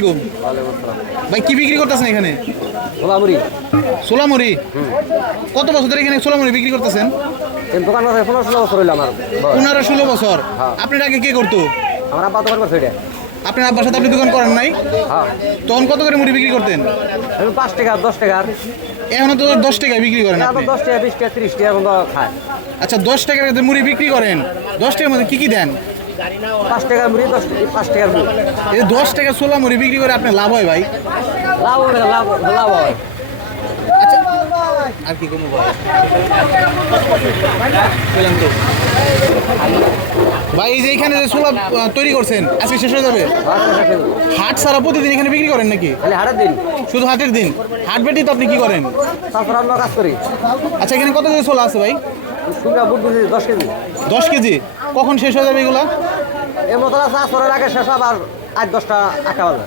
আলাইকুম। ভাই কি বিক্রি করতেছেন এখানে? সোলামুড়ি। সোলামুড়ি? কত বছর ধরে এখানে সোলামুড়ি বিক্রি করতেছেন? দোকান আছে 15-16 বছর হইলো আমার। 15-16 বছর। আপনার আগে কে করতো? আমার আব্বা দোকান করছে এটা। আপনার আব্বার সাথে আপনি দোকান করেন নাই? হ্যাঁ। তখন কত করে মুড়ি বিক্রি করতেন? 5 টাকা 10 টাকা। এখন তো 10 টাকায় বিক্রি করেন আপনি। 10 টাকা 20 টাকা 30 টাকা বন্ধ খায়। আচ্ছা 10 টাকার মুড়ি বিক্রি করেন, 10 টাকার মধ্যে কি কি দেন? 5 টাকার মুড়ি 5 টাকার মুড়ি। এই 10 টাকা ছোলা মুড়ি বিক্রি করে আপনার লাভ হয় ভাই? লাভ হয়। আচ্ছা আর কি কমু ভাই? পেলাম তো ভাই। এই যে এখানে যে ছোলা তৈরি করছেন আজকে শেষ হয়ে যাবে? হাট ছাড়া প্রতিদিন এখানে বিক্রি করেন নাকি? খালি হাটের দিন। শুধু হাটের দিন? হাট বেটি তো আপনি কি করেন? তারপর আমরা কাজ করি। আচ্ছা এখানে কত কেজি ছোলা আছে ভাই? শুকনা বুট 10 কেজি। 10 কেজি? কখন শেষ হয়ে যাবে এগুলা? এর মতো আছে আসরের আগে শেষ আবার 8-10টা আঁকা বাজার।